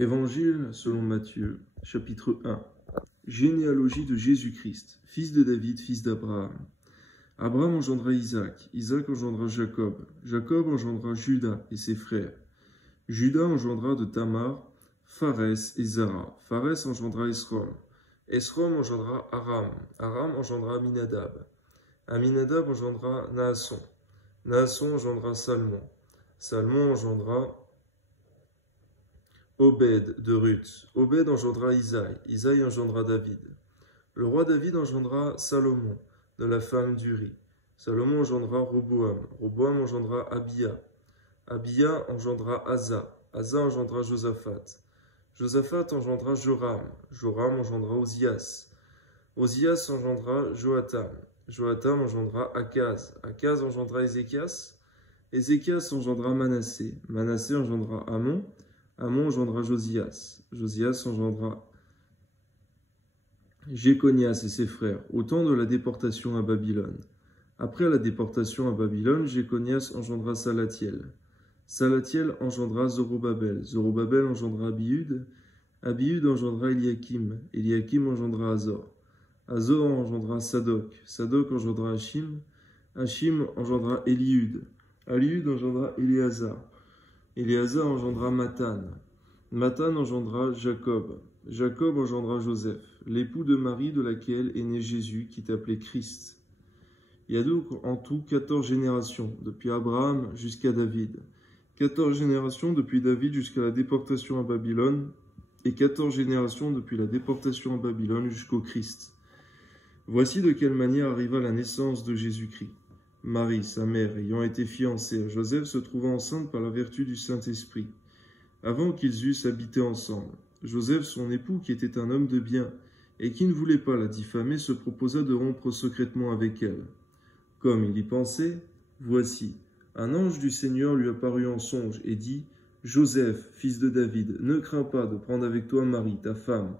Évangile selon Matthieu, chapitre 1. Généalogie de Jésus-Christ, fils de David, fils d'Abraham. Abraham engendra Isaac, Isaac engendra Jacob, Jacob engendra Juda et ses frères. Juda engendra de Tamar, Pharès et Zara. Pharès engendra Esrom. Esrom engendra Aram. Aram engendra Aminadab. Aminadab engendra Naasson. Naasson engendra Salmon. Salmon engendra Obed de Ruth. Obed engendra Isaïe. Isaïe engendra David. Le roi David engendra Salomon, de la femme d'Uri. Salomon engendra Roboam. Roboam engendra Abia. Abia engendra Asa. Asa engendra Josaphat. Josaphat engendra Joram. Joram engendra Ozias. Ozias engendra Joatam. Joatam engendra Akaz. Akaz engendra Ézéchias. Ézéchias engendra Manassé. Manassé engendra Amon. Amon engendra Josias. Josias engendra Jéconias et ses frères, au temps de la déportation à Babylone. Après la déportation à Babylone, Jéconias engendra Salatiel. Salatiel engendra Zorobabel. Zorobabel engendra Abiud. Abiud engendra Eliakim. Eliakim engendra Azor. Azor engendra Sadok. Sadok engendra Hachim. Hachim engendra Eliud. Eliud engendra Éléazar. Éléazar engendra Mathan. Mathan engendra Jacob. Jacob engendra Joseph, l'époux de Marie de laquelle est né Jésus, qui est appelé Christ. Il y a donc en tout 14 générations, depuis Abraham jusqu'à David. 14 générations depuis David jusqu'à la déportation à Babylone, et 14 générations depuis la déportation à Babylone jusqu'au Christ. Voici de quelle manière arriva la naissance de Jésus-Christ. Marie, sa mère, ayant été fiancée à Joseph, se trouva enceinte par la vertu du Saint-Esprit, avant qu'ils eussent habité ensemble. Joseph, son époux, qui était un homme de bien, et qui ne voulait pas la diffamer, se proposa de rompre secrètement avec elle. Comme il y pensait, voici, un ange du Seigneur lui apparut en songe et dit, « Joseph, fils de David, ne crains pas de prendre avec toi Marie, ta femme,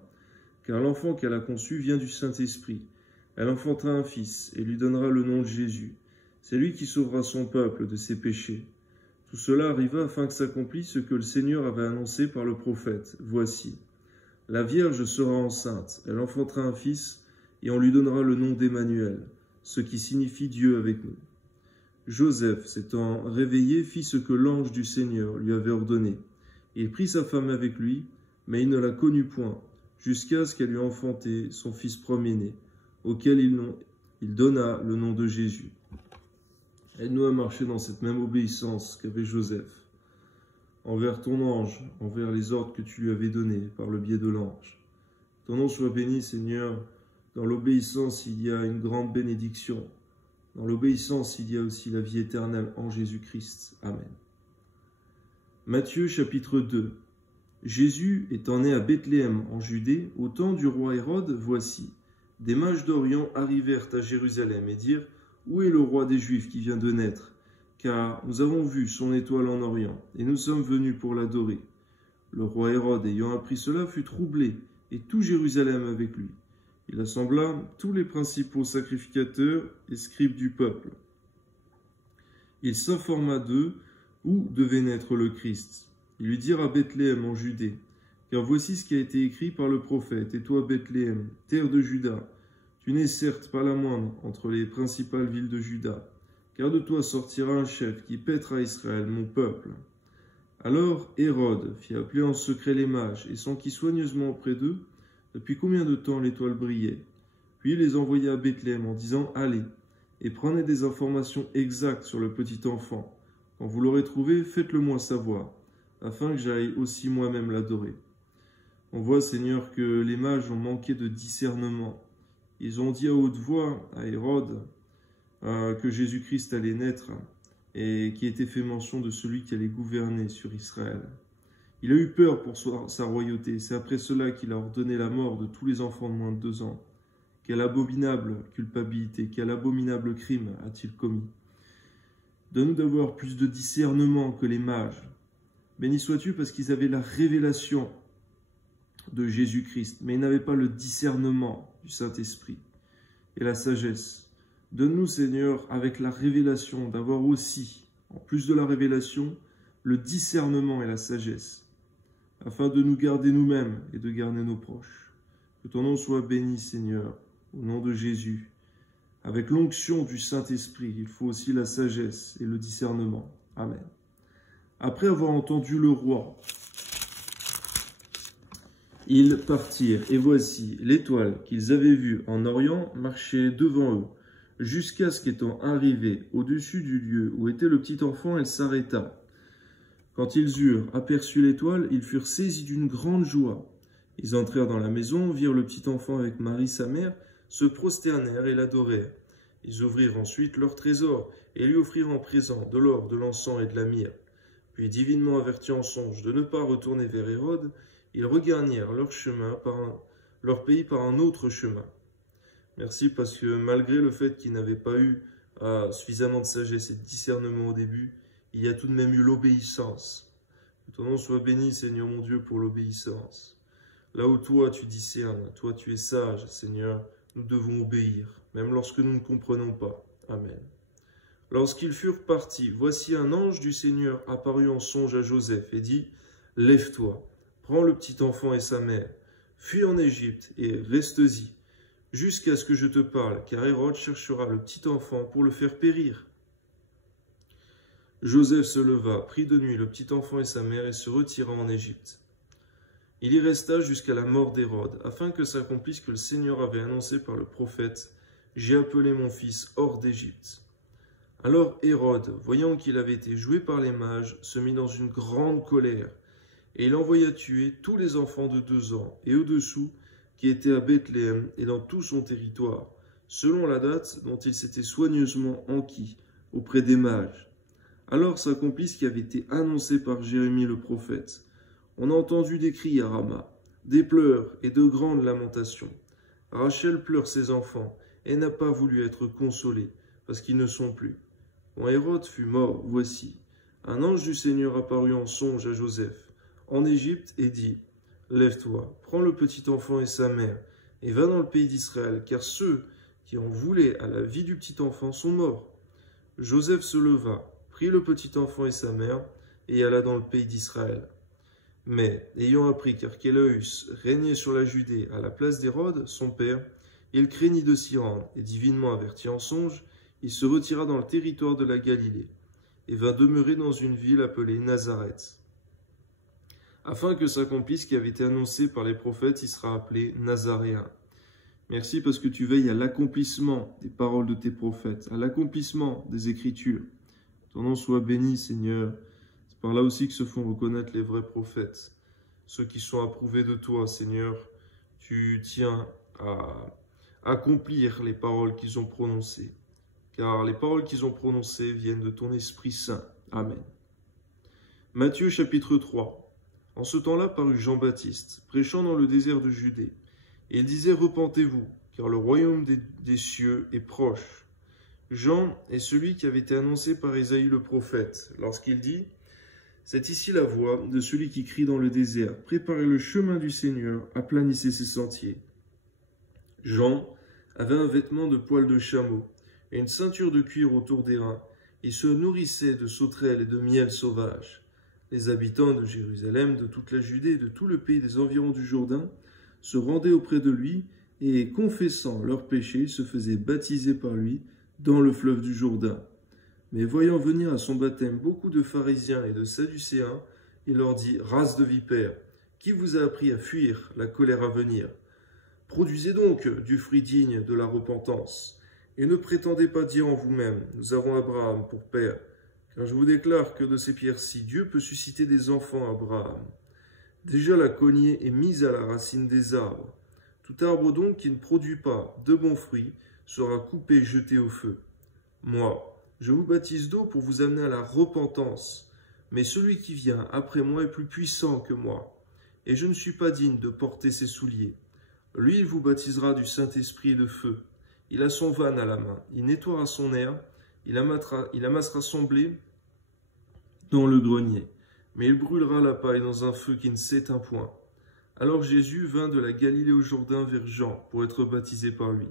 car l'enfant qu'elle a conçu vient du Saint-Esprit. Elle enfantera un fils et lui donnera le nom de Jésus. C'est lui qui sauvera son peuple de ses péchés. » Tout cela arriva afin que s'accomplisse ce que le Seigneur avait annoncé par le prophète. Voici, la Vierge sera enceinte, elle enfantera un fils, et on lui donnera le nom d'Emmanuel, ce qui signifie Dieu avec nous. Joseph, s'étant réveillé, fit ce que l'ange du Seigneur lui avait ordonné. Il prit sa femme avec lui, mais il ne la connut point, jusqu'à ce qu'elle eût enfanté son fils premier-né, auquel il donna le nom de Jésus. Aide-nous à marcher dans cette même obéissance qu'avait Joseph, envers ton ange, envers les ordres que tu lui avais donnés par le biais de l'ange. Ton nom soit béni, Seigneur. Dans l'obéissance, il y a une grande bénédiction. Dans l'obéissance, il y a aussi la vie éternelle en Jésus-Christ. Amen. Matthieu chapitre 2. Jésus étant né à Bethléem en Judée, au temps du roi Hérode, voici, des mages d'Orient arrivèrent à Jérusalem et dirent, où est le roi des Juifs qui vient de naître? Car nous avons vu son étoile en Orient, et nous sommes venus pour l'adorer. Le roi Hérode, ayant appris cela, fut troublé, et tout Jérusalem avec lui. Il assembla tous les principaux sacrificateurs et scribes du peuple. Il s'informa d'eux où devait naître le Christ. Ils lui dirent à Bethléem en Judée, car voici ce qui a été écrit par le prophète. Et toi, Bethléem, terre de Juda, tu n'es certes pas la moindre entre les principales villes de Juda, car de toi sortira un chef qui paîtra Israël, mon peuple. Alors Hérode fit appeler en secret les mages, et s'enquit soigneusement auprès d'eux, depuis combien de temps l'étoile brillait. Puis il les envoya à Bethléem en disant, allez, et prenez des informations exactes sur le petit enfant. Quand vous l'aurez trouvé, faites-le moi savoir, afin que j'aille aussi moi-même l'adorer. On voit, Seigneur, que les mages ont manqué de discernement. Ils ont dit à haute voix à Hérode que Jésus-Christ allait naître et qui était fait mention de celui qui allait gouverner sur Israël. Il a eu peur pour sa royauté. C'est après cela qu'il a ordonné la mort de tous les enfants de moins de 2 ans. Quelle abominable culpabilité, quel abominable crime a-t-il commis? Donne-nous d'avoir plus de discernement que les mages. Béni sois-tu parce qu'ils avaient la révélation de Jésus-Christ, mais ils n'avaient pas le discernement du Saint-Esprit et la sagesse. Donne-nous, Seigneur, avec la révélation, d'avoir aussi, en plus de la révélation, le discernement et la sagesse. afin de nous garder nous-mêmes et de garder nos proches. Que ton nom soit béni, Seigneur, au nom de Jésus. Avec l'onction du Saint-Esprit, il faut aussi la sagesse et le discernement. Amen. Après avoir entendu le roi, ils partirent, et voici, l'étoile qu'ils avaient vue en Orient marchait devant eux, jusqu'à ce qu'étant arrivée au-dessus du lieu où était le petit enfant, elle s'arrêta. Quand ils eurent aperçu l'étoile, ils furent saisis d'une grande joie. Ils entrèrent dans la maison, virent le petit enfant avec Marie sa mère, se prosternèrent et l'adorèrent. Ils ouvrirent ensuite leur trésor et lui offrirent en présent de l'or, de l'encens et de la myrrhe. Puis, divinement avertis en songe de ne pas retourner vers Hérode, ils regagnèrent leur pays par un autre chemin. Merci parce que malgré le fait qu'ils n'avaient pas eu suffisamment de sagesse et de discernement au début, il y a tout de même eu l'obéissance. Que ton nom soit béni, Seigneur mon Dieu, pour l'obéissance. Là où toi tu discernes, toi tu es sage, Seigneur, nous devons obéir, même lorsque nous ne comprenons pas. Amen. Lorsqu'ils furent partis, voici un ange du Seigneur apparut en songe à Joseph et dit « Lève-toi, prends le petit enfant et sa mère, fuis en Égypte et reste-y, jusqu'à ce que je te parle, car Hérode cherchera le petit enfant pour le faire périr. » Joseph se leva, prit de nuit le petit enfant et sa mère et se retira en Égypte. Il y resta jusqu'à la mort d'Hérode, afin que s'accomplisse ce que le Seigneur avait annoncé par le prophète « J'ai appelé mon fils hors d'Égypte. » Alors Hérode, voyant qu'il avait été joué par les mages, se mit dans une grande colère, et il envoya tuer tous les enfants de 2 ans et au-dessous qui étaient à Bethléem et dans tout son territoire, selon la date dont il s'était soigneusement enquis auprès des mages. Alors s'accomplit ce qui avait été annoncé par Jérémie le prophète. On a entendu des cris à Rama, des pleurs et de grandes lamentations. Rachel pleure ses enfants et n'a pas voulu être consolée, parce qu'ils ne sont plus. Quand Hérode fut mort, voici, un ange du Seigneur apparut en songe à Joseph, en Égypte, et dit « Lève-toi, prends le petit enfant et sa mère, et va dans le pays d'Israël, car ceux qui en voulaient à la vie du petit enfant sont morts. » Joseph se leva, prit le petit enfant et sa mère, et alla dans le pays d'Israël. Mais, ayant appris qu'Archélaüs régnait sur la Judée à la place d'Hérode, son père, il craignit de s'y rendre, et divinement averti en songe, il se retira dans le territoire de la Galilée, et vint demeurer dans une ville appelée Nazareth. Afin que s'accomplisse ce qui avait été annoncé par les prophètes, il sera appelé Nazaréen. Merci parce que tu veilles à l'accomplissement des paroles de tes prophètes, à l'accomplissement des Écritures. Ton nom soit béni, Seigneur. C'est par là aussi que se font reconnaître les vrais prophètes. Ceux qui sont approuvés de toi, Seigneur, tu tiens à accomplir les paroles qu'ils ont prononcées. Car les paroles qu'ils ont prononcées viennent de ton Esprit Saint. Amen. Matthieu chapitre 3. En ce temps-là parut Jean-Baptiste, prêchant dans le désert de Judée. Et il disait « Repentez-vous, car le royaume des cieux est proche. » Jean est celui qui avait été annoncé par Ésaïe le prophète, lorsqu'il dit « C'est ici la voix de celui qui crie dans le désert, préparez le chemin du Seigneur, aplanissez ses sentiers. » Jean avait un vêtement de poil de chameau et une ceinture de cuir autour des reins. Il se nourrissait de sauterelles et de miel sauvage. Les habitants de Jérusalem, de toute la Judée et de tout le pays des environs du Jourdain se rendaient auprès de lui et, confessant leurs péchés, se faisaient baptiser par lui dans le fleuve du Jourdain. Mais voyant venir à son baptême beaucoup de pharisiens et de sadducéens, il leur dit « Race de vipères, qui vous a appris à fuir la colère à venir? Produisez donc du fruit digne de la repentance. Et ne prétendez pas dire en vous-même, nous avons Abraham pour père, car je vous déclare que de ces pierres-ci, Dieu peut susciter des enfants à Abraham. Déjà la cognée est mise à la racine des arbres. Tout arbre donc qui ne produit pas de bons fruits sera coupé et jeté au feu. Moi, je vous baptise d'eau pour vous amener à la repentance, mais celui qui vient après moi est plus puissant que moi, et je ne suis pas digne de porter ses souliers. Lui, il vous baptisera du Saint-Esprit et de feu. Il a son vanne à la main, il nettoiera son herbe, il amassera son blé dans le grenier, mais il brûlera la paille dans un feu qui ne s'éteint point. Alors Jésus vint de la Galilée au Jourdain vers Jean pour être baptisé par lui.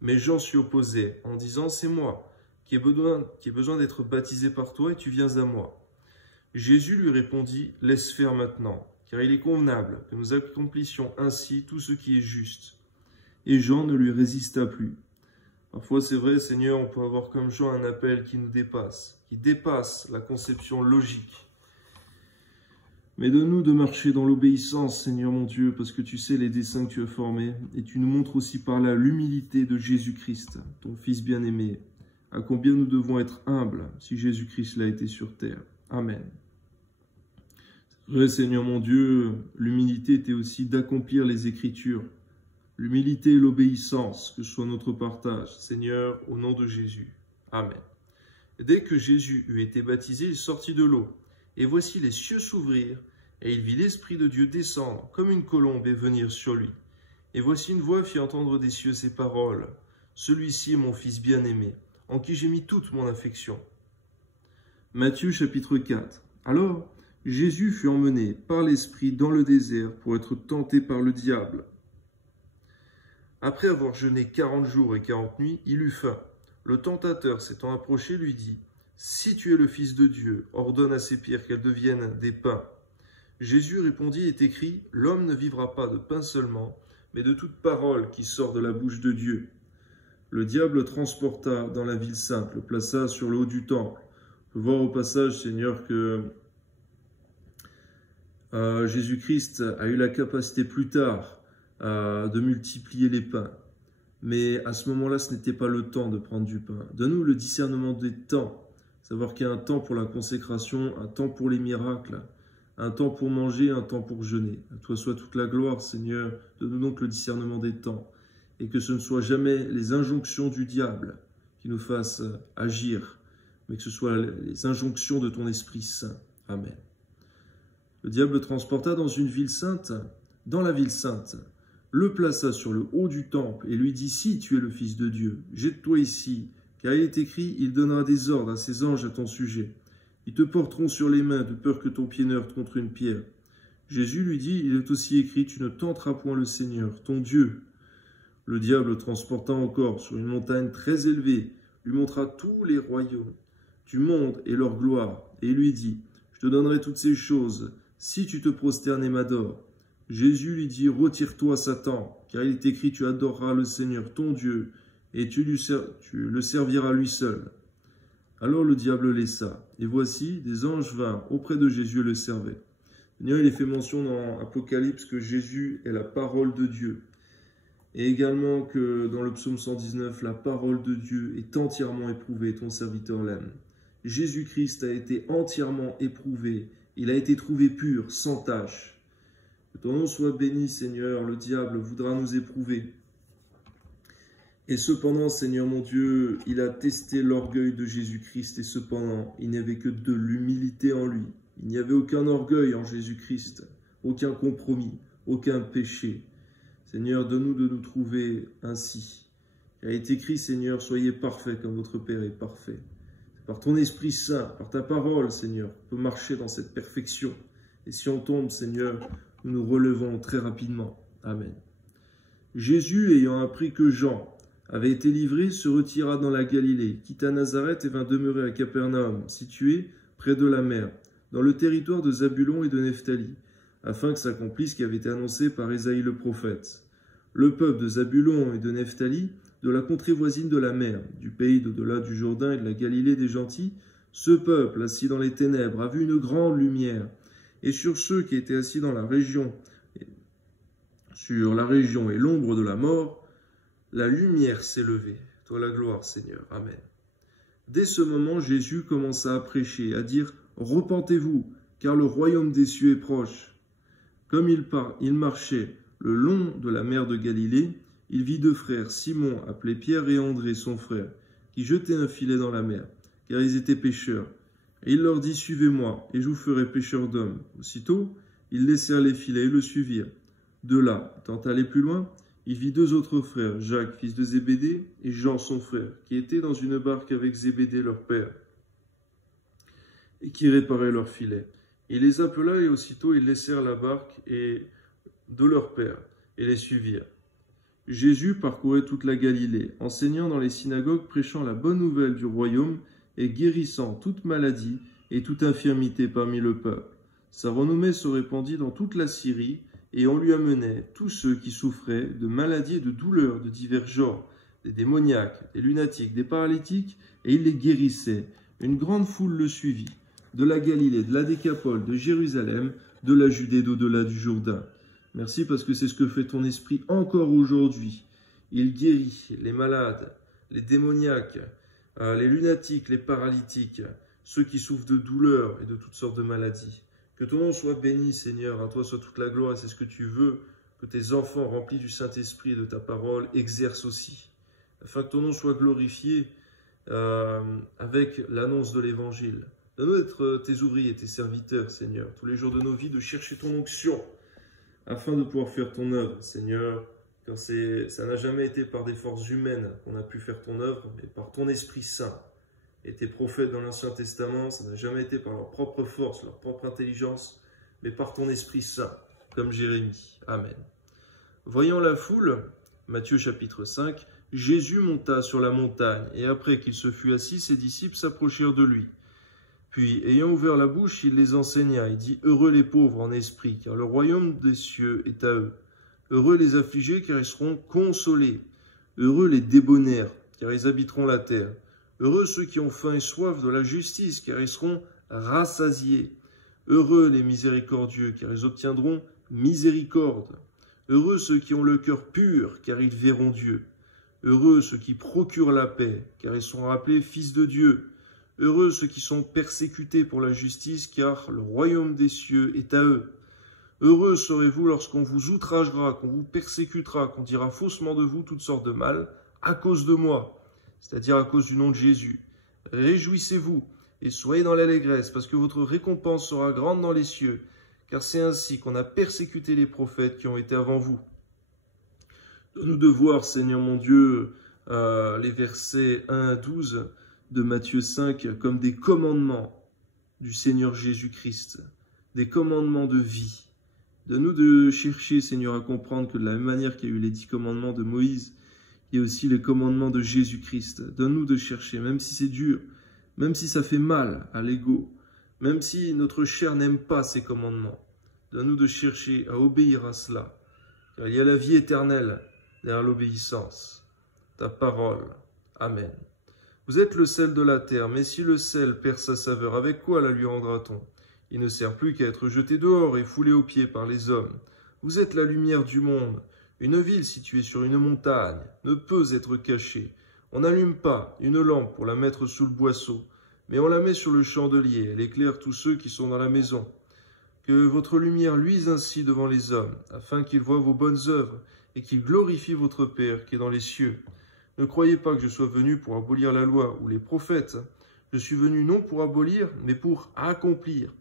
Mais Jean s'y opposait en disant « C'est moi qui ai besoin d'être baptisé par toi et tu viens à moi. » Jésus lui répondit « Laisse faire maintenant, car il est convenable que nous accomplissions ainsi tout ce qui est juste. » Et Jean ne lui résista plus. Parfois, c'est vrai, Seigneur, on peut avoir comme Jean un appel qui nous dépasse, qui dépasse la conception logique. Mais donne-nous de marcher dans l'obéissance, Seigneur mon Dieu, parce que tu sais les desseins que tu as formés, et tu nous montres aussi par là l'humilité de Jésus-Christ, ton Fils bien-aimé, à combien nous devons être humbles si Jésus-Christ l'a été sur terre. Amen. C'est vrai, Seigneur mon Dieu, l'humilité était aussi d'accomplir les Écritures. L'humilité et l'obéissance, que ce soit notre partage, Seigneur, au nom de Jésus. Amen. Et dès que Jésus eut été baptisé, il sortit de l'eau. Et voici les cieux s'ouvrirent, et il vit l'Esprit de Dieu descendre comme une colombe et venir sur lui. Et voici une voix fit entendre des cieux ces paroles. Celui-ci est mon Fils bien-aimé, en qui j'ai mis toute mon affection. Matthieu chapitre 4. Alors, Jésus fut emmené par l'Esprit dans le désert pour être tenté par le diable. Après avoir jeûné 40 jours et 40 nuits, il eut faim. Le tentateur s'étant approché lui dit, « Si tu es le Fils de Dieu, ordonne à ces pierres qu'elles deviennent des pains. » Jésus répondit, « est écrit, l'homme ne vivra pas de pain seulement, mais de toute parole qui sort de la bouche de Dieu. » Le diable le transporta dans la ville sainte, le plaça sur le haut du temple. On peut voir au passage, Seigneur, que Jésus-Christ a eu la capacité plus tard de multiplier les pains. Mais à ce moment-là, ce n'était pas le temps de prendre du pain. Donne-nous le discernement des temps, savoir qu'il y a un temps pour la consécration, un temps pour les miracles, un temps pour manger, un temps pour jeûner. À toi soit toute la gloire, Seigneur. Donne-nous donc le discernement des temps, et que ce ne soit jamais les injonctions du diable qui nous fassent agir, mais que ce soit les injonctions de ton Esprit Saint. Amen. Le diable le transporta dans une ville sainte, dans la ville sainte, le plaça sur le haut du temple et lui dit, « Si tu es le Fils de Dieu, jette-toi ici, car il est écrit, il donnera des ordres à ses anges à ton sujet. Ils te porteront sur les mains, de peur que ton pied ne heurte contre une pierre. » Jésus lui dit, « Il est aussi écrit, tu ne tenteras point le Seigneur, ton Dieu. » Le diable le transporta encore sur une montagne très élevée, lui montra tous les royaumes du monde et leur gloire, et lui dit, « Je te donnerai toutes ces choses, si tu te prosternes et m'adores. » Jésus lui dit, « Retire-toi, Satan, car il est écrit, tu adoreras le Seigneur, ton Dieu, et tu le serviras lui seul. » Alors le diable laissa, et voici, des anges vinrent auprès de Jésus et le servaient. Seigneur, il est fait mention dans Apocalypse que Jésus est la parole de Dieu, et également que dans le psaume 119, la parole de Dieu est entièrement éprouvée, ton serviteur l'aime. Jésus-Christ a été entièrement éprouvé, il a été trouvé pur, sans tache. Que ton nom soit béni, Seigneur, le diable voudra nous éprouver. Et cependant, Seigneur mon Dieu, il a testé l'orgueil de Jésus-Christ, et cependant, il n'y avait que de l'humilité en lui. Il n'y avait aucun orgueil en Jésus-Christ, aucun compromis, aucun péché. Seigneur, donne-nous de nous trouver ainsi. Il a été écrit, Seigneur, soyez parfaits comme votre Père est parfait. Par ton Esprit Saint, par ta parole, Seigneur, on peut marcher dans cette perfection. Et si on tombe, Seigneur, nous nous relevons très rapidement. Amen. Jésus, ayant appris que Jean avait été livré, se retira dans la Galilée, quitta Nazareth et vint demeurer à Capernaum, situé près de la mer, dans le territoire de Zabulon et de Nephtali, afin que s'accomplisse ce qui avait été annoncé par Ésaïe le prophète. Le peuple de Zabulon et de Nephtali, de la contrée voisine de la mer, du pays d'au-delà du Jourdain et de la Galilée des gentils, ce peuple, assis dans les ténèbres, a vu une grande lumière. Et sur ceux qui étaient assis dans la région, sur la région et l'ombre de la mort, la lumière s'est levée. Toi la gloire, Seigneur. Amen. Dès ce moment, Jésus commença à prêcher, à dire « Repentez-vous, car le royaume des cieux est proche. » Comme il marchait le long de la mer de Galilée, il vit deux frères, Simon, appelé Pierre, et André, son frère, qui jetaient un filet dans la mer, car ils étaient pêcheurs. Et il leur dit, « Suivez-moi, et je vous ferai pêcheurs d'hommes. » Aussitôt, ils laissèrent les filets et le suivirent. De là, étant allé plus loin, il vit deux autres frères, Jacques, fils de Zébédée, et Jean, son frère, qui étaient dans une barque avec Zébédée, leur père, et qui réparaient leurs filets. Il les appela, et aussitôt ils laissèrent la barque de leur père, et les suivirent. Jésus parcourait toute la Galilée, enseignant dans les synagogues, prêchant la bonne nouvelle du royaume, et guérissant toute maladie et toute infirmité parmi le peuple. Sa renommée se répandit dans toute la Syrie, et on lui amenait tous ceux qui souffraient de maladies et de douleurs de divers genres, des démoniaques, des lunatiques, des paralytiques, et il les guérissait. Une grande foule le suivit, de la Galilée, de la Décapole, de Jérusalem, de la Judée d'au-delà du Jourdain. Merci parce que c'est ce que fait ton esprit encore aujourd'hui. Il guérit les malades, les démoniaques, les lunatiques, les paralytiques, ceux qui souffrent de douleurs et de toutes sortes de maladies. Que ton nom soit béni, Seigneur, à toi soit toute la gloire, c'est ce que tu veux, que tes enfants remplis du Saint-Esprit et de ta parole exercent aussi, afin que ton nom soit glorifié avec l'annonce de l'Évangile. Donne-nous d'être tes ouvriers, tes serviteurs, Seigneur, tous les jours de nos vies, de chercher ton onction, afin de pouvoir faire ton œuvre, Seigneur, car ça n'a jamais été par des forces humaines qu'on a pu faire ton œuvre, mais par ton Esprit Saint. Et tes prophètes dans l'Ancien Testament, ça n'a jamais été par leur propre force, leur propre intelligence, mais par ton Esprit Saint, comme Jérémie. Amen. Voyant la foule, Matthieu chapitre 5, Jésus monta sur la montagne, et après qu'il se fut assis, ses disciples s'approchèrent de lui. Puis, ayant ouvert la bouche, il les enseigna, et dit « Heureux les pauvres en esprit, car le royaume des cieux est à eux. Heureux les affligés, car ils seront consolés. Heureux les débonnaires, car ils habiteront la terre. Heureux ceux qui ont faim et soif de la justice, car ils seront rassasiés. Heureux les miséricordieux, car ils obtiendront miséricorde. Heureux ceux qui ont le cœur pur, car ils verront Dieu. Heureux ceux qui procurent la paix, car ils seront appelés fils de Dieu. Heureux ceux qui sont persécutés pour la justice, car le royaume des cieux est à eux. Heureux serez-vous lorsqu'on vous outragera, qu'on vous persécutera, qu'on dira faussement de vous toutes sortes de mal, à cause de moi, c'est-à-dire à cause du nom de Jésus. Réjouissez-vous et soyez dans l'allégresse, parce que votre récompense sera grande dans les cieux, car c'est ainsi qu'on a persécuté les prophètes qui ont été avant vous. Donne-nous de voir, Seigneur mon Dieu, les versets 1 à 12 de Matthieu 5 comme des commandements du Seigneur Jésus-Christ, des commandements de vie. Donne-nous de chercher, Seigneur, à comprendre que de la même manière qu'il y a eu les 10 commandements de Moïse, il y a aussi les commandements de Jésus-Christ. Donne-nous de chercher, même si c'est dur, même si ça fait mal à l'ego, même si notre chair n'aime pas ces commandements. Donne-nous de chercher à obéir à cela, car il y a la vie éternelle derrière l'obéissance. Ta parole. Amen. Vous êtes le sel de la terre, mais si le sel perd sa saveur, avec quoi la lui rendra-t-on? Il ne sert plus qu'à être jeté dehors et foulé aux pieds par les hommes. Vous êtes la lumière du monde. Une ville située sur une montagne ne peut être cachée. On n'allume pas une lampe pour la mettre sous le boisseau, mais on la met sur le chandelier. Elle éclaire tous ceux qui sont dans la maison. Que votre lumière luise ainsi devant les hommes, afin qu'ils voient vos bonnes œuvres et qu'ils glorifient votre Père qui est dans les cieux. Ne croyez pas que je sois venu pour abolir la loi ou les prophètes. Je suis venu non pour abolir, mais pour accomplir.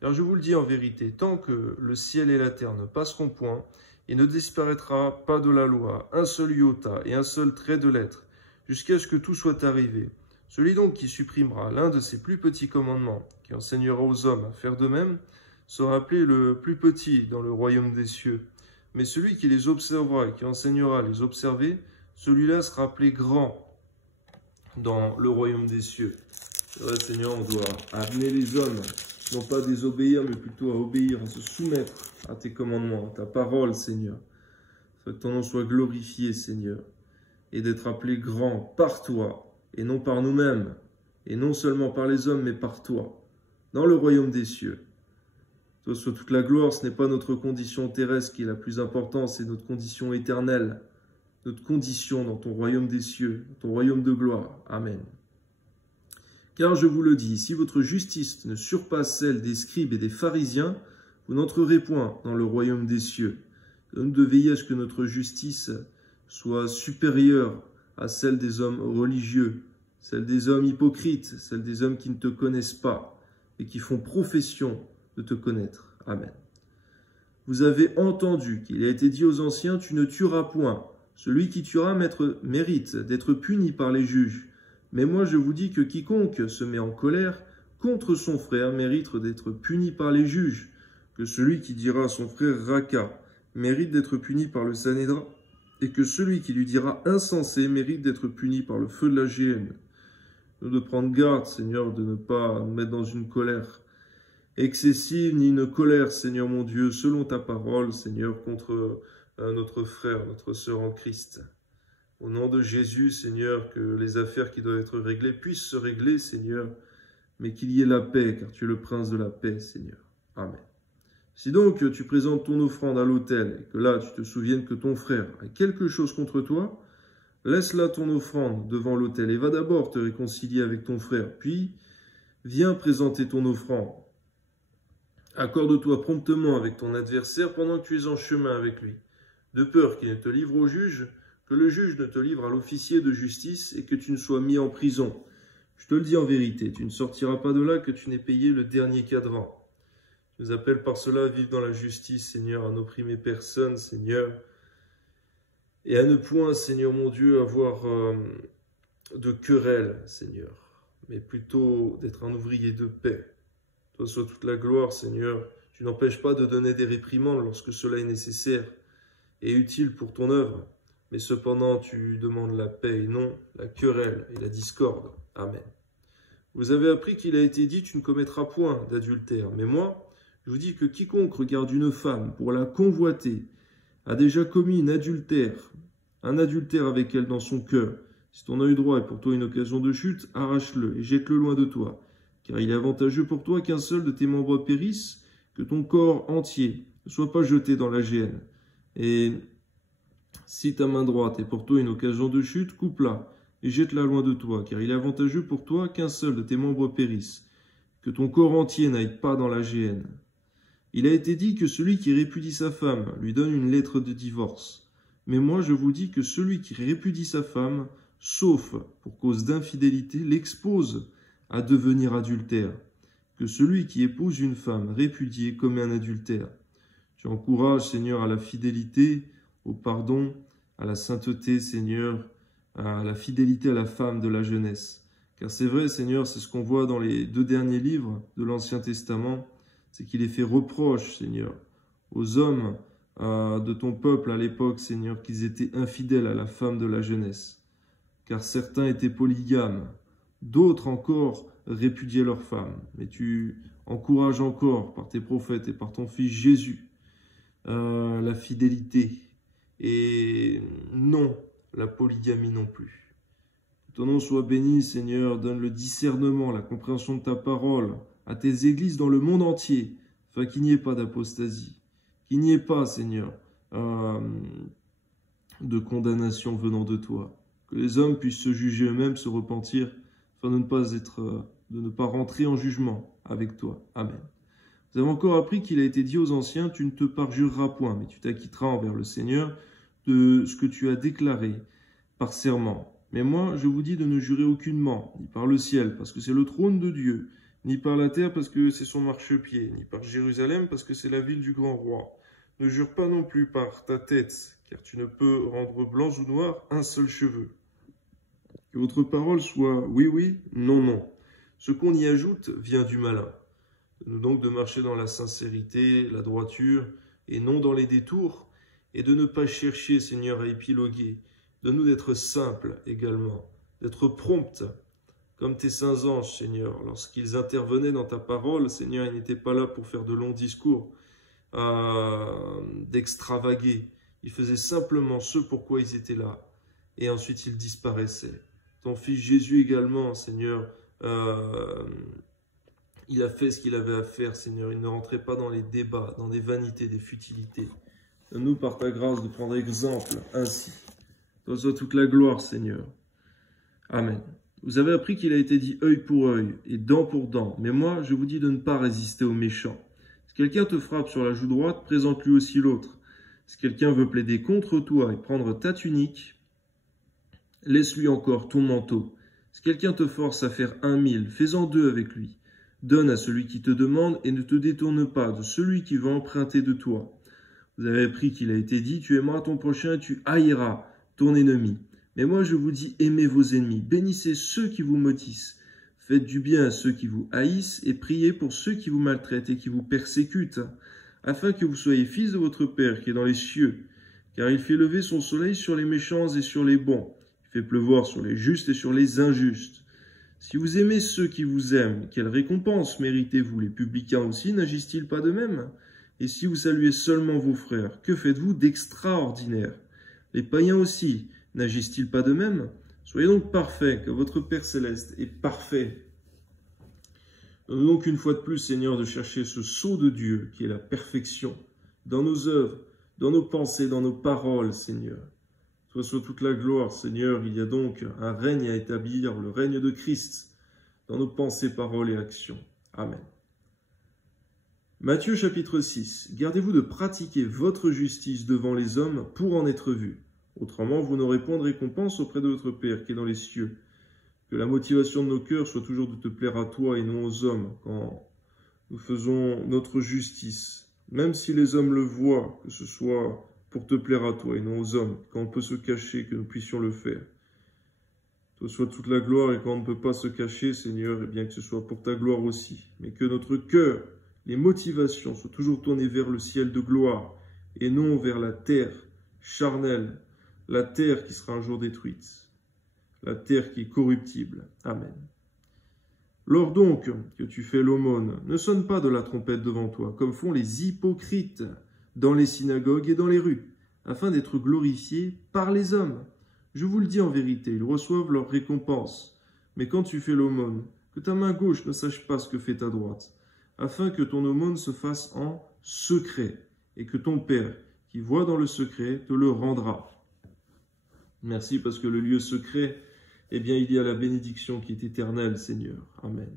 Car je vous le dis en vérité, tant que le ciel et la terre ne passeront point, il ne disparaîtra pas de la loi un seul iota et un seul trait de lettre, jusqu'à ce que tout soit arrivé. Celui donc qui supprimera l'un de ces plus petits commandements, qui enseignera aux hommes à faire de même, sera appelé le plus petit dans le royaume des cieux. Mais celui qui les observera et qui enseignera à les observer, celui-là sera appelé grand dans le royaume des cieux. C'est vrai, Seigneur, on doit amener les hommes, non pas à désobéir, mais plutôt à obéir, à se soumettre à tes commandements, à ta parole, Seigneur. Que ton nom soit glorifié, Seigneur, et d'être appelé grand par toi, et non par nous-mêmes, et non seulement par les hommes, mais par toi, dans le royaume des cieux. Toi soit toute la gloire, ce n'est pas notre condition terrestre qui est la plus importante, c'est notre condition éternelle, notre condition dans ton royaume des cieux, ton royaume de gloire. Amen. Car je vous le dis, si votre justice ne surpasse celle des scribes et des pharisiens, vous n'entrerez point dans le royaume des cieux. Nous devons veiller à ce que notre justice soit supérieure à celle des hommes religieux, celle des hommes hypocrites, celle des hommes qui ne te connaissent pas et qui font profession de te connaître. Amen. Vous avez entendu qu'il a été dit aux anciens, tu ne tueras point. Celui qui tuera mérite d'être puni par les juges. Mais moi je vous dis que quiconque se met en colère contre son frère mérite d'être puni par les juges, que celui qui dira à son frère Raka mérite d'être puni par le Sanhédrin, et que celui qui lui dira insensé mérite d'être puni par le feu de la géhenne. Nous de prendre garde, Seigneur, de ne pas nous mettre dans une colère excessive, ni une colère, Seigneur mon Dieu, selon ta parole, Seigneur, contre notre frère, notre sœur en Christ. Au nom de Jésus, Seigneur, que les affaires qui doivent être réglées puissent se régler, Seigneur, mais qu'il y ait la paix, car tu es le prince de la paix, Seigneur. Amen. Si donc tu présentes ton offrande à l'autel, et que là tu te souviennes que ton frère a quelque chose contre toi, laisse là ton offrande devant l'autel et va d'abord te réconcilier avec ton frère, puis viens présenter ton offrande. Accorde-toi promptement avec ton adversaire pendant que tu es en chemin avec lui, de peur qu'il ne te livre au juge, que le juge ne te livre à l'officier de justice et que tu ne sois mis en prison. Je te le dis en vérité, tu ne sortiras pas de là que tu n'aies payé le dernier cadran. Je nous appelle par cela à vivre dans la justice, Seigneur, à n'opprimer personne, Seigneur, et à ne point, Seigneur mon Dieu, avoir de querelle, Seigneur, mais plutôt d'être un ouvrier de paix. Toi soit toute la gloire, Seigneur. Tu n'empêches pas de donner des réprimandes lorsque cela est nécessaire et utile pour ton œuvre, mais cependant tu demandes la paix et non la querelle et la discorde. Amen. Vous avez appris qu'il a été dit, tu ne commettras point d'adultère, mais moi, je vous dis que quiconque regarde une femme pour la convoiter a déjà commis un adultère avec elle dans son cœur. Si ton œil droit est pour toi une occasion de chute, arrache-le et jette-le loin de toi. Car il est avantageux pour toi qu'un seul de tes membres périsse, que ton corps entier ne soit pas jeté dans la géhenne. Et si ta main droite est pour toi une occasion de chute, coupe-la et jette-la loin de toi. Car il est avantageux pour toi qu'un seul de tes membres périsse, que ton corps entier n'aille pas dans la géhenne. Il a été dit que celui qui répudie sa femme lui donne une lettre de divorce. Mais moi je vous dis que celui qui répudie sa femme, sauf pour cause d'infidélité, l'expose à devenir adultère. Que celui qui épouse une femme répudiée commet un adultère. Tu encourages, Seigneur, à la fidélité, au pardon, à la sainteté, Seigneur, à la fidélité à la femme de la jeunesse. Car c'est vrai, Seigneur, c'est ce qu'on voit dans les 2 derniers livres de l'Ancien Testament, c'est qu'il est fait reproche, Seigneur, aux hommes de ton peuple à l'époque, Seigneur, qu'ils étaient infidèles à la femme de la jeunesse. Car certains étaient polygames, d'autres encore répudiaient leurs femmes. Mais tu encourages encore par tes prophètes et par ton Fils Jésus la fidélité et non la polygamie non plus. Que ton nom soit béni, Seigneur, donne le discernement, la compréhension de ta parole à tes églises dans le monde entier, afin qu'il n'y ait pas d'apostasie, qu'il n'y ait pas, Seigneur, de condamnation venant de toi. Que les hommes puissent se juger eux-mêmes, se repentir, afin de ne pas rentrer en jugement avec toi. Amen. Vous avez encore appris qu'il a été dit aux anciens, tu ne te parjureras point, mais tu t'acquitteras envers le Seigneur de ce que tu as déclaré par serment. Mais moi, je vous dis de ne jurer aucunement, ni par le ciel, parce que c'est le trône de Dieu, ni par la terre, parce que c'est son marchepied, ni par Jérusalem, parce que c'est la ville du grand roi. Ne jure pas non plus par ta tête, car tu ne peux rendre blanc ou noir un seul cheveu. Que votre parole soit oui, oui, non, non. Ce qu'on y ajoute vient du malin. Nous donc de marcher dans la sincérité, la droiture, et non dans les détours, et de ne pas chercher, Seigneur, à épiloguer. Donne-nous d'être simples également, d'être promptes, comme tes saints anges, Seigneur. Lorsqu'ils intervenaient dans ta parole, Seigneur, ils n'étaient pas là pour faire de longs discours, d'extravaguer. Ils faisaient simplement ce pourquoi ils étaient là, et ensuite ils disparaissaient. Ton Fils Jésus également, Seigneur, il a fait ce qu'il avait à faire, Seigneur. Il ne rentrait pas dans les débats, dans des vanités, des futilités. Donne-nous par ta grâce de prendre exemple ainsi. Toi soit toute la gloire, Seigneur. Amen. Vous avez appris qu'il a été dit œil pour œil et dent pour dent. Mais moi, je vous dis de ne pas résister aux méchants. Si quelqu'un te frappe sur la joue droite, présente-lui aussi l'autre. Si quelqu'un veut plaider contre toi et prendre ta tunique, laisse-lui encore ton manteau. Si quelqu'un te force à faire 1000, fais-en 2 avec lui. Donne à celui qui te demande et ne te détourne pas de celui qui veut emprunter de toi. Vous avez appris qu'il a été dit, tu aimeras ton prochain et tu haïras ton ennemi. Mais moi je vous dis, aimez vos ennemis, bénissez ceux qui vous maudissent, faites du bien à ceux qui vous haïssent et priez pour ceux qui vous maltraitent et qui vous persécutent, afin que vous soyez fils de votre Père qui est dans les cieux. Car il fait lever son soleil sur les méchants et sur les bons, il fait pleuvoir sur les justes et sur les injustes. Si vous aimez ceux qui vous aiment, quelle récompense méritez-vous? Les publicains aussi n'agissent-ils pas de même? Et si vous saluez seulement vos frères, que faites-vous d'extraordinaire? Les païens aussi n'agissent-ils pas de même? Soyez donc parfaits, que votre Père céleste est parfait. Donne-nous donc une fois de plus, Seigneur, de chercher ce sceau de Dieu qui est la perfection dans nos œuvres, dans nos pensées, dans nos paroles, Seigneur. Toi soit toute la gloire, Seigneur. Il y a donc un règne à établir, le règne de Christ, dans nos pensées, paroles et actions. Amen. Matthieu chapitre 6. Gardez-vous de pratiquer votre justice devant les hommes pour en être vus. Autrement, vous n'aurez point de récompense auprès de votre Père qui est dans les cieux. Que la motivation de nos cœurs soit toujours de te plaire à toi et non aux hommes quand nous faisons notre justice. Même si les hommes le voient, que ce soit pour te plaire à toi et non aux hommes, quand on peut se cacher, que nous puissions le faire. Toi soit toute la gloire, et quand on ne peut pas se cacher, Seigneur, et bien que ce soit pour ta gloire aussi, mais que notre cœur, les motivations soient toujours tournées vers le ciel de gloire, et non vers la terre charnelle, la terre qui sera un jour détruite, la terre qui est corruptible. Amen. Lors donc que tu fais l'aumône, ne sonne pas de la trompette devant toi, comme font les hypocrites dans les synagogues et dans les rues, afin d'être glorifiés par les hommes. Je vous le dis en vérité, ils reçoivent leur récompense. Mais quand tu fais l'aumône, que ta main gauche ne sache pas ce que fait ta droite, afin que ton aumône se fasse en secret, et que ton Père, qui voit dans le secret, te le rendra. Merci parce que le lieu secret, eh bien, il y a la bénédiction qui est éternelle, Seigneur. Amen.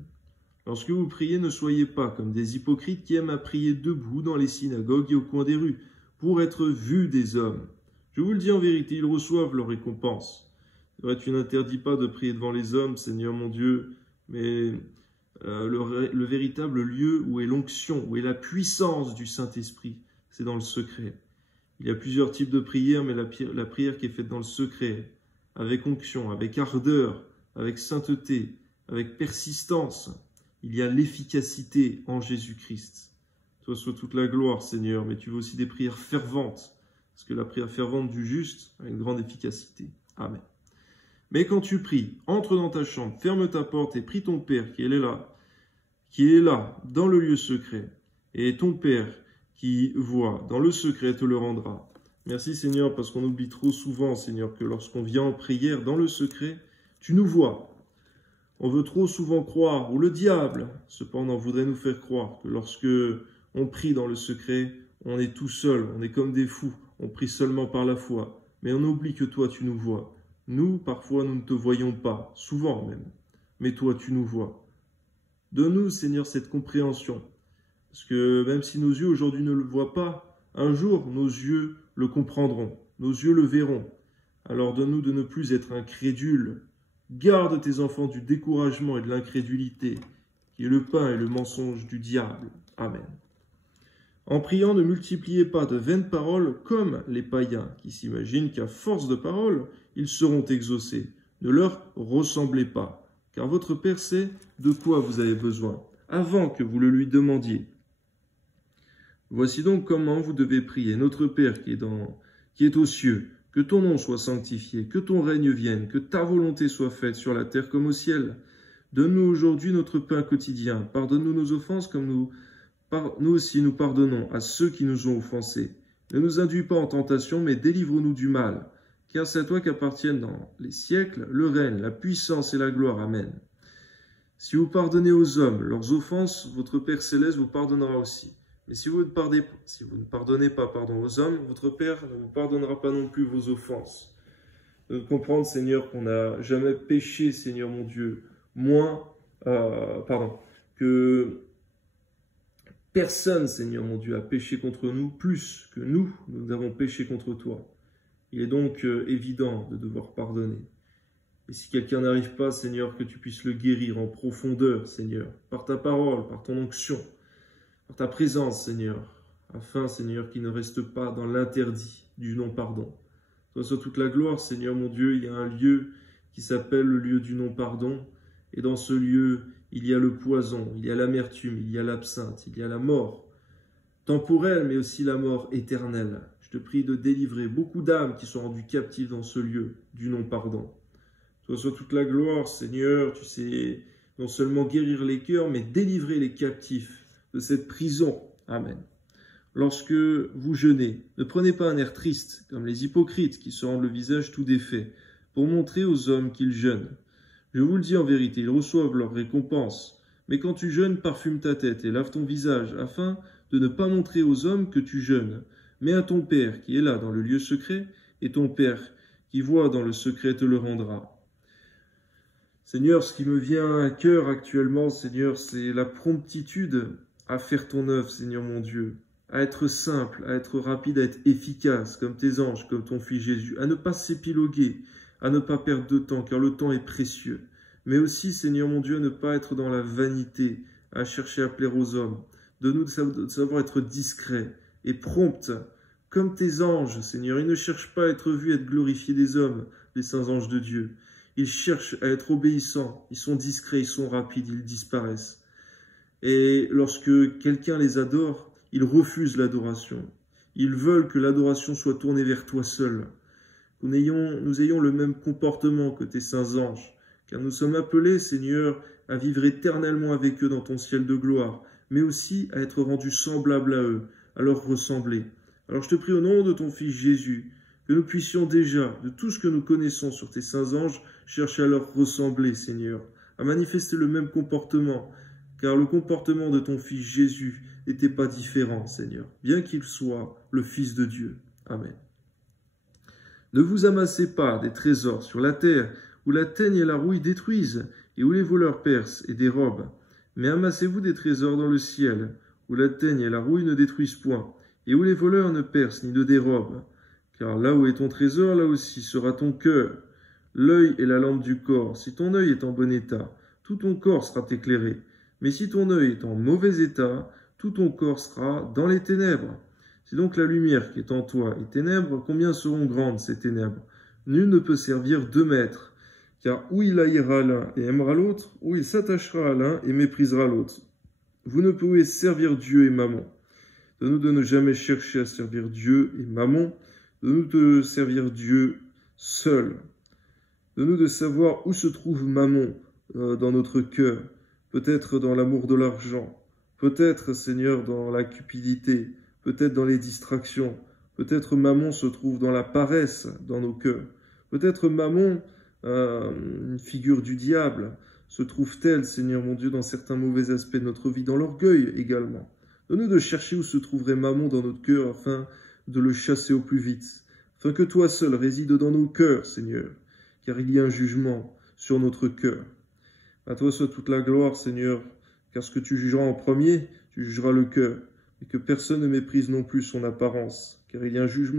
Lorsque vous priez, ne soyez pas comme des hypocrites qui aiment à prier debout dans les synagogues et au coin des rues, pour être vus des hommes. Je vous le dis en vérité, ils reçoivent leur récompense. C'est vrai, tu n'interdis pas de prier devant les hommes, Seigneur mon Dieu, mais le véritable lieu où est l'onction, où est la puissance du Saint-Esprit, c'est dans le secret. Il y a plusieurs types de prières, mais la prière qui est faite dans le secret, avec onction, avec ardeur, avec sainteté, avec persistance, il y a l'efficacité en Jésus-Christ. Toi soit toute la gloire, Seigneur, mais tu veux aussi des prières ferventes, parce que la prière fervente du juste a une grande efficacité. Amen. Mais quand tu pries, entre dans ta chambre, ferme ta porte et prie ton Père qui est là, dans le lieu secret, et ton Père qui voit dans le secret te le rendra. Merci Seigneur, parce qu'on oublie trop souvent, Seigneur, que lorsqu'on vient en prière dans le secret, tu nous vois. On veut trop souvent croire, ou le diable, cependant, voudrait nous faire croire que lorsque on prie dans le secret, on est tout seul, on est comme des fous, on prie seulement par la foi. Mais on oublie que toi, tu nous vois. Nous, parfois, nous ne te voyons pas, souvent même. Mais toi, tu nous vois. Donne-nous, Seigneur, cette compréhension. Parce que même si nos yeux aujourd'hui ne le voient pas, un jour, nos yeux le comprendront, nos yeux le verront. Alors donne-nous de ne plus être incrédules. Garde tes enfants du découragement et de l'incrédulité, qui est le pain et le mensonge du diable. Amen. En priant, ne multipliez pas de vaines paroles comme les païens, qui s'imaginent qu'à force de paroles, ils seront exaucés. Ne leur ressemblez pas, car votre Père sait de quoi vous avez besoin, avant que vous le lui demandiez. Voici donc comment vous devez prier. Notre Père qui est aux cieux, que ton nom soit sanctifié, que ton règne vienne, que ta volonté soit faite sur la terre comme au ciel. Donne-nous aujourd'hui notre pain quotidien. Pardonne-nous nos offenses comme nous aussi nous pardonnons à ceux qui nous ont offensés. Ne nous induis pas en tentation, mais délivre-nous du mal. Car c'est à toi qu'appartiennent dans les siècles le règne, la puissance et la gloire. Amen. Si vous pardonnez aux hommes leurs offenses, votre Père céleste vous pardonnera aussi. Mais si vous ne pardonnez pas aux hommes, votre Père ne vous pardonnera pas non plus vos offenses. De comprendre, Seigneur, qu'on n'a jamais péché, Seigneur mon Dieu, que personne, Seigneur mon Dieu, a péché contre nous plus que nous avons péché contre toi. Il est donc évident de devoir pardonner. Et si quelqu'un n'arrive pas, Seigneur, que tu puisses le guérir en profondeur, Seigneur, par ta parole, par ton onction, par ta présence, Seigneur, afin, Seigneur, qu'il ne reste pas dans l'interdit du non-pardon. Toi soit toute la gloire, Seigneur mon Dieu, il y a un lieu qui s'appelle le lieu du non-pardon, et dans ce lieu, il y a le poison, il y a l'amertume, il y a l'absinthe, il y a la mort temporelle, mais aussi la mort éternelle. Je te prie de délivrer beaucoup d'âmes qui sont rendues captives dans ce lieu du non-pardon. Toi soit toute la gloire, Seigneur, tu sais non seulement guérir les cœurs, mais délivrer les captifs de cette prison. Amen. Lorsque vous jeûnez, ne prenez pas un air triste, comme les hypocrites qui se rendent le visage tout défait, pour montrer aux hommes qu'ils jeûnent. Je vous le dis en vérité, ils reçoivent leur récompense. Mais quand tu jeûnes, parfume ta tête et lave ton visage, afin de ne pas montrer aux hommes que tu jeûnes, mais à ton Père qui est là dans le lieu secret, et ton Père qui voit dans le secret te le rendra. Seigneur, ce qui me vient à cœur actuellement, Seigneur, c'est la promptitude à faire ton œuvre, Seigneur mon Dieu, à être simple, à être rapide, à être efficace, comme tes anges, comme ton Fils Jésus, à ne pas s'épiloguer, à ne pas perdre de temps, car le temps est précieux. Mais aussi, Seigneur mon Dieu, ne pas être dans la vanité, à chercher à plaire aux hommes, de savoir être discret et prompt, comme tes anges, Seigneur. Ils ne cherchent pas à être vus, à être glorifiés des hommes, les saints anges de Dieu. Ils cherchent à être obéissants, ils sont discrets, ils sont rapides, ils disparaissent. Et lorsque quelqu'un les adore, ils refusent l'adoration. Ils veulent que l'adoration soit tournée vers toi seul. Nous ayons le même comportement que tes saints anges, car nous sommes appelés, Seigneur, à vivre éternellement avec eux dans ton ciel de gloire, mais aussi à être rendus semblables à eux, à leur ressembler. Alors je te prie au nom de ton Fils Jésus, que nous puissions déjà, de tout ce que nous connaissons sur tes saints anges, chercher à leur ressembler, Seigneur, à manifester le même comportement, car le comportement de ton Fils Jésus n'était pas différent, Seigneur, bien qu'il soit le Fils de Dieu. Amen. Ne vous amassez pas des trésors sur la terre, où la teigne et la rouille détruisent, et où les voleurs percent et dérobent. Mais amassez-vous des trésors dans le ciel, où la teigne et la rouille ne détruisent point, et où les voleurs ne percent ni ne dérobent. Car là où est ton trésor, là aussi sera ton cœur. L'œil est la lampe du corps. Si ton œil est en bon état, tout ton corps sera éclairé. Mais si ton œil est en mauvais état, tout ton corps sera dans les ténèbres. Si donc la lumière qui est en toi est ténèbres, combien seront grandes ces ténèbres? Nul ne peut servir deux maîtres, car ou il haïra l'un et aimera l'autre, ou il s'attachera à l'un et méprisera l'autre. Vous ne pouvez servir Dieu et Mammon. Donne-nous de ne jamais chercher à servir Dieu et Mammon, donne-nous de servir Dieu seul. Donne-nous de savoir où se trouve Mammon dans notre cœur, peut-être dans l'amour de l'argent, peut-être, Seigneur, dans la cupidité, peut-être dans les distractions, peut-être Mammon se trouve dans la paresse dans nos cœurs, peut-être Mammon, une figure du diable, se trouve-t-elle, Seigneur mon Dieu, dans certains mauvais aspects de notre vie, dans l'orgueil également. Donne-nous de chercher où se trouverait Mammon dans notre cœur afin de le chasser au plus vite, afin que toi seul résides dans nos cœurs, Seigneur, car il y a un jugement sur notre cœur. À toi soit toute la gloire, Seigneur, car ce que tu jugeras en premier, tu jugeras le cœur, et que personne ne méprise non plus son apparence, car il y a un jugement